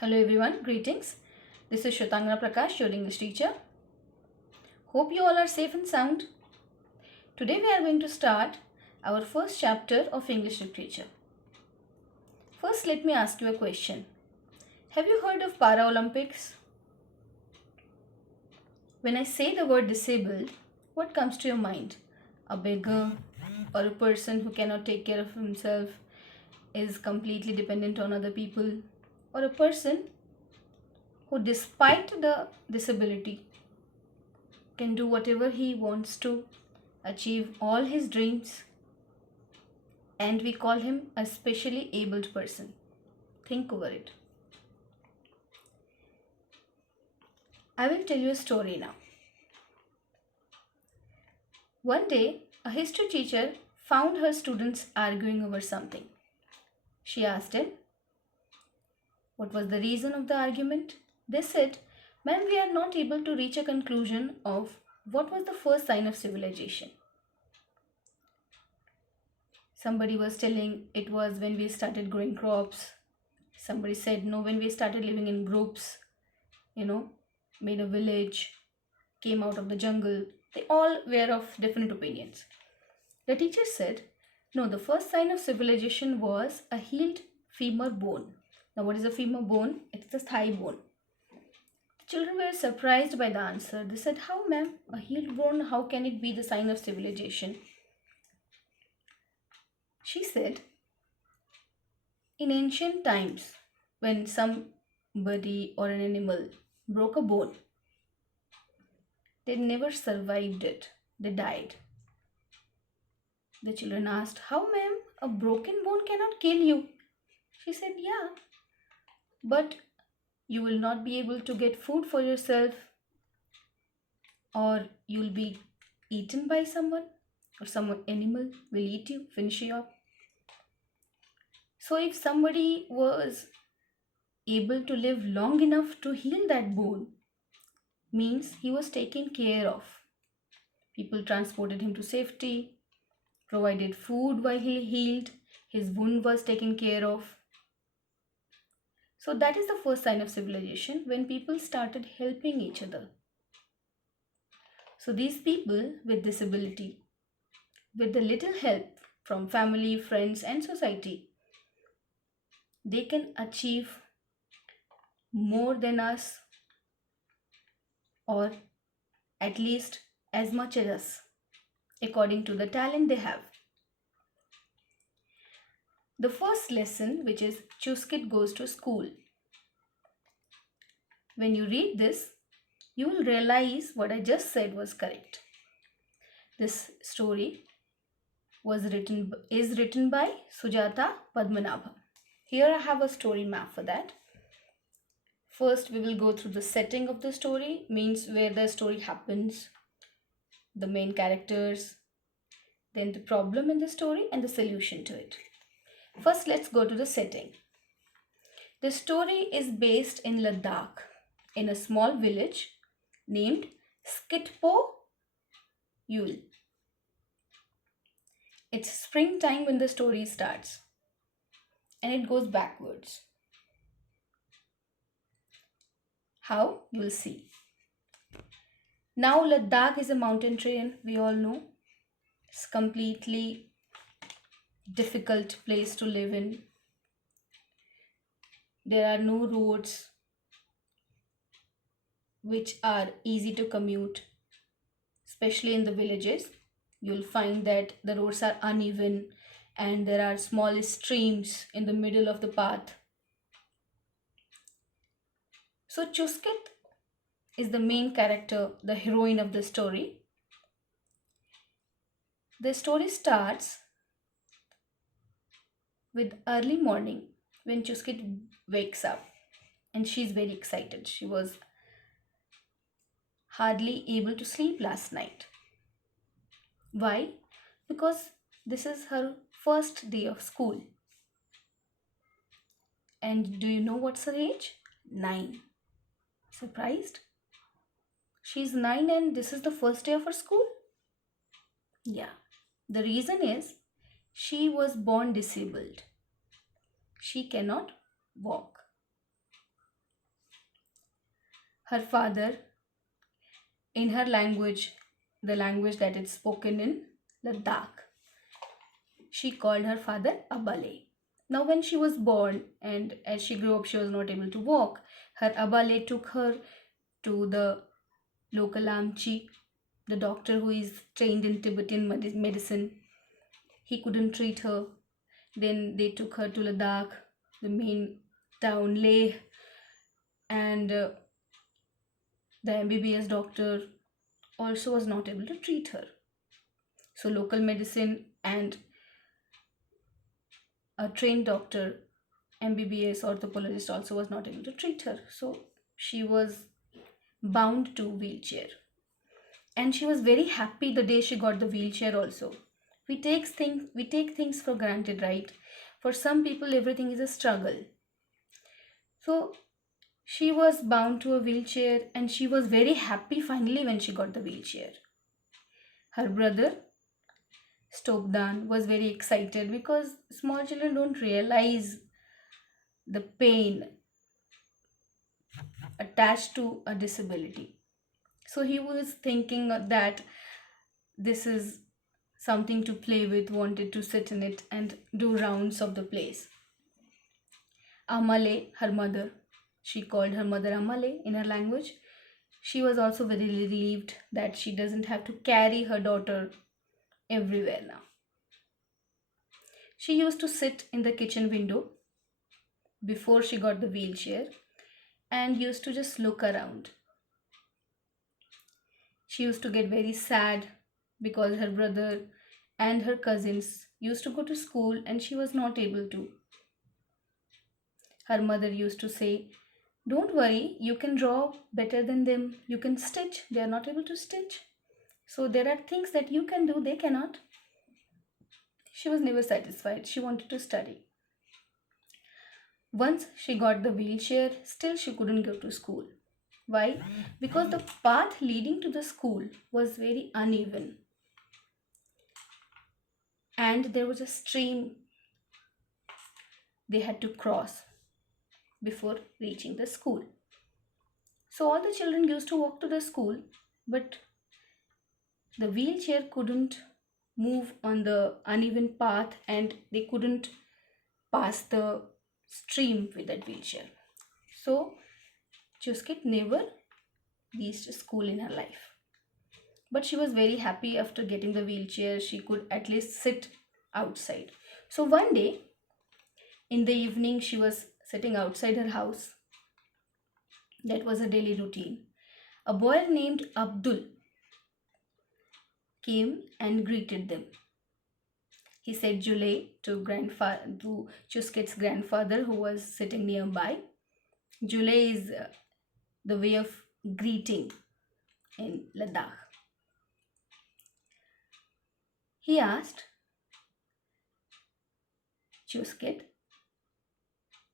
Hello everyone, greetings. This is Shwetangana Prakash, your English teacher. Hope you all are safe and sound. Today we are going to start our first chapter of English literature. First, let me ask you a question. Have you heard of Paralympics? When I say the word disabled, what comes to your mind? A beggar or a person who cannot take care of himself, is completely dependent on other people, or a person who, despite the disability, can do whatever he wants to, achieve all his dreams, and we call him a specially abled person. Think over it. I will tell you a story now. One day, a history teacher found her students arguing over something. She asked him, what was the reason of the argument? They said, "Ma'am, we are not able to reach a conclusion of what was the first sign of civilization." Somebody was telling it was when we started growing crops. Somebody said, no, when we started living in groups, made a village, came out of the jungle. They all were of different opinions. The teacher said, no, the first sign of civilization was a healed femur bone. Now, what is a femur bone? It's the thigh bone. The children were surprised by the answer. They said, how, ma'am? A healed bone, how can it be the sign of civilization? She said, in ancient times, when somebody or an animal broke a bone, they never survived it. They died. The children asked, how, ma'am? A broken bone cannot kill you. She said, yeah, but you will not be able to get food for yourself, or you will be eaten by someone, or some animal will eat you, finish you up. So if somebody was able to live long enough to heal that bone, means he was taken care of. People transported him to safety, provided food while he healed, his wound was taken care of. So that is the first sign of civilization, when people started helping each other. So these people with disability, with the little help from family, friends and society, they can achieve more than us, or at least as much as us, according to the talent they have. The first lesson, which is Chuskit Goes to School. When you read this, you will realize what I just said was correct. This story is written by Sujata Padmanabhan. Here I have a story map for that. First, we will go through the setting of the story, means where the story happens, the main characters, then the problem in the story and the solution to it. First, let's go to the setting. The story is based in Ladakh, in a small village named Skitpo Yul. It's springtime when the story starts, and it goes backwards. How? You will see. Now Ladakh is a mountain terrain, we all know. It's completely difficult place to live in. There are no roads which are easy to commute, especially in the villages. You'll find that the roads are uneven and there are small streams in the middle of the path. So Chuskit is the main character, the heroine of the story. The story starts with early morning when Chuskit wakes up, and she's very excited. She was hardly able to sleep last night. Why? Because this is her first day of school. And do you know what's her age? 9. Surprised? She's 9 and this is the first day of her school? Yeah. The reason is she was born disabled. She cannot walk. Her father, in her language, the language that is spoken in Ladakh, she called her father Abale. Now, when she was born and as she grew up, she was not able to walk. Her Abale took her to the local Amchi, the doctor who is trained in Tibetan medicine. He couldn't treat her. Then they took her to Ladakh, the main town, Leh, and the MBBS doctor also was not able to treat her. So, local medicine and a trained doctor, MBBS orthopologist, also was not able to treat her. So, she was bound to wheelchair. And she was very happy the day she got the wheelchair also. We take things for granted, right? For some people everything is a struggle. So she was bound to a wheelchair and she was very happy finally when she got the wheelchair. Her brother Stopdan was very excited because small children don't realize the pain attached to a disability. So he was thinking that this is something to play with, wanted to sit in it and do rounds of the place. Amale, her mother, she called her mother Amale in her language. She was also very relieved that she doesn't have to carry her daughter everywhere now. She used to sit in the kitchen window before she got the wheelchair and used to just look around. She used to get very sad because her brother and her cousins used to go to school and she was not able to. Her mother used to say, "Don't worry, you can draw better than them. You can stitch. They are not able to stitch. So there are things that you can do, they cannot." She was never satisfied. She wanted to study. Once she got the wheelchair, still she couldn't go to school. Why? Because the path leading to the school was very uneven and there was a stream they had to cross before reaching the school. So all the children used to walk to the school, but the wheelchair couldn't move on the uneven path and they couldn't pass the stream with that wheelchair. So Chuskit never reached school in her life. But she was very happy after getting the wheelchair. She could at least sit outside. So one day in the evening, she was sitting outside her house. That was a daily routine. A boy named Abdul came and greeted them. He said Jule to Chuskit's grandfather who was sitting nearby. Jule is the way of greeting in Ladakh. He asked Chuskit,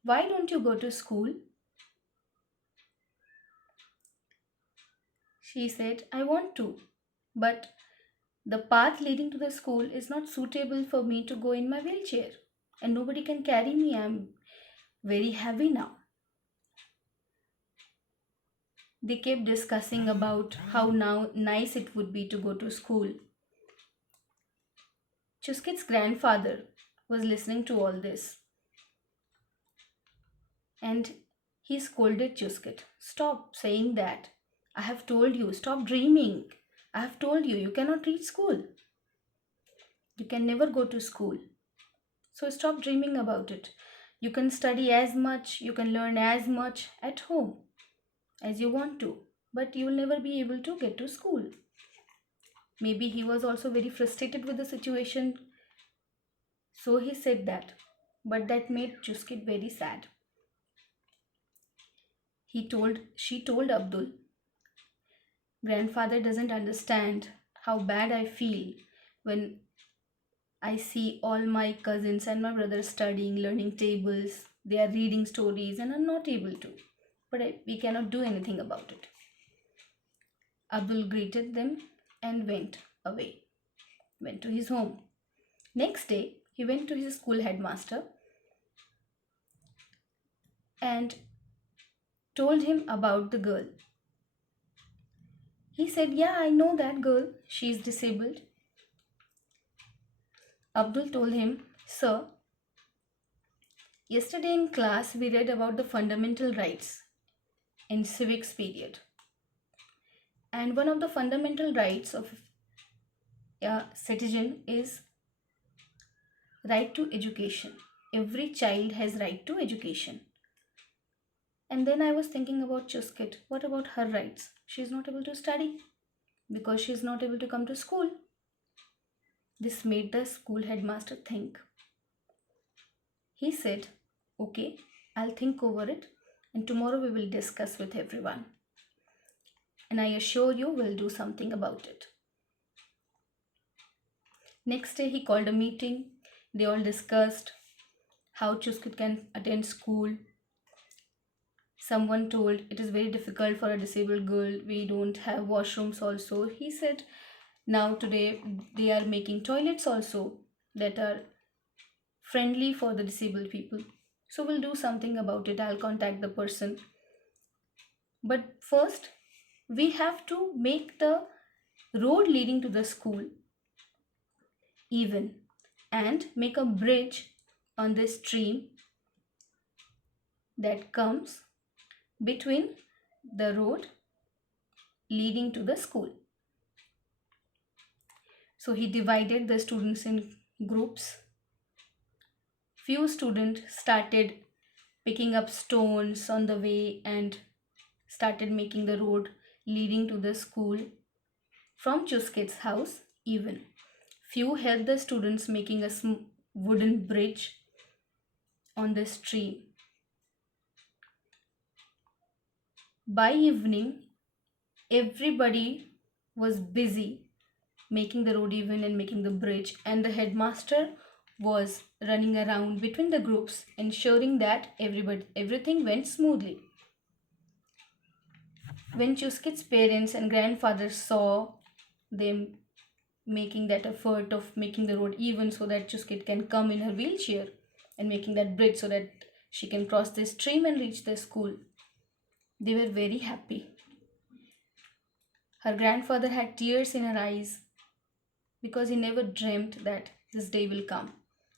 "Why don't you go to school?" She said, "I want to, but the path leading to the school is not suitable for me to go in my wheelchair, and nobody can carry me. I'm very heavy now." They kept discussing about how now nice it would be to go to school. Chuskit's grandfather was listening to all this and he scolded Chuskit. "Stop saying that. I have told you, stop dreaming. I have told you, you cannot reach school. You can never go to school. So stop dreaming about it. You can study as much, you can learn as much at home as you want to, but you will never be able to get to school." Maybe he was also very frustrated with the situation, so he said that. But that made Chuskit very sad. She told Abdul, "Grandfather doesn't understand how bad I feel when I see all my cousins and my brothers studying, learning tables, they are reading stories, and I'm not able to. But we cannot do anything about it." Abdul greeted them and went away, went to his home. Next day, he went to his school headmaster and told him about the girl. He said, "Yeah, I know that girl. She's disabled." Abdul told him, "Sir, yesterday in class we read about the fundamental rights in civics period. And one of the fundamental rights of a citizen is right to education. Every child has right to education." And then I was thinking about Chuskit. What about her rights? She's not able to study because she's not able to come to school. This made the school headmaster think. He said, "Okay, I'll think over it and tomorrow we will discuss with everyone. And I assure you we'll do something about it." Next day he called a meeting. They all discussed how Chuskit can attend school. Someone told it is very difficult for a disabled girl. We don't have washrooms also. He said, now today they are making toilets also that are friendly for the disabled people. So we'll do something about it. I'll contact the person. But first, we have to make the road leading to the school even and make a bridge on this stream that comes between the road leading to the school. So he divided the students in groups. Few students started picking up stones on the way and started making the road leading to the school from Chuskit's house even. Few helped the students making a wooden bridge on the stream. By evening, everybody was busy making the road even and making the bridge, and the headmaster was running around between the groups ensuring that everything went smoothly. When Chuskit's parents and grandfather saw them making that effort of making the road even so that Chuskit can come in her wheelchair and making that bridge so that she can cross the stream and reach the school, they were very happy. Her grandfather had tears in her eyes because he never dreamt that this day will come.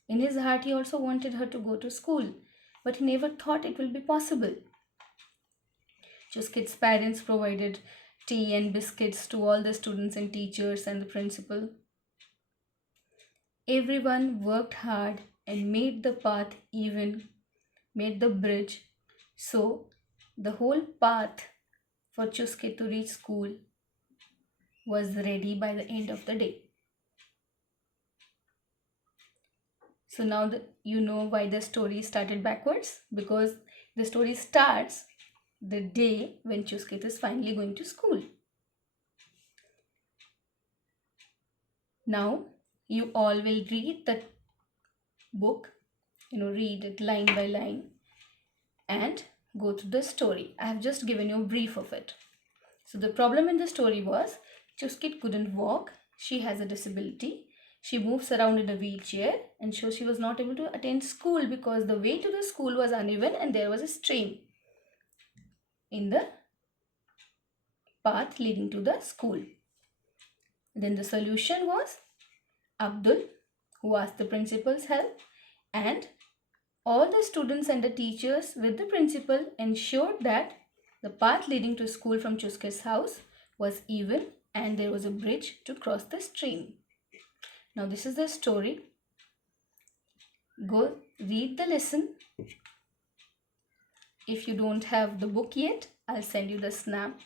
In his heart, he also wanted her to go to school, but he never thought it will be possible. Chuskit's parents provided tea and biscuits to all the students and teachers and the principal. Everyone worked hard and made the path even, made the bridge, so the whole path for Chuskit to reach school was ready by the end of the day. So now you know why the story started backwards, because the story starts the day when Chuskit is finally going to school. Now you all will read the book, read it line by line and go through the story. I have just given you a brief of it. So the problem in the story was Chuskit couldn't walk. She has a disability. She moves around in a wheelchair and so she was not able to attend school because the way to the school was uneven and there was a stream in the path leading to the school. Then the solution was Abdul, who asked the principal's help, and all the students and the teachers with the principal ensured that the path leading to school from Chuskit's house was even and there was a bridge to cross the stream. Now this is the story. Go read the lesson. If you don't have the book yet, I'll send you the snap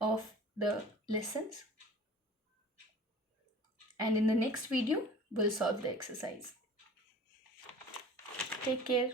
of the lessons. And in the next video, we'll solve the exercise. Take care.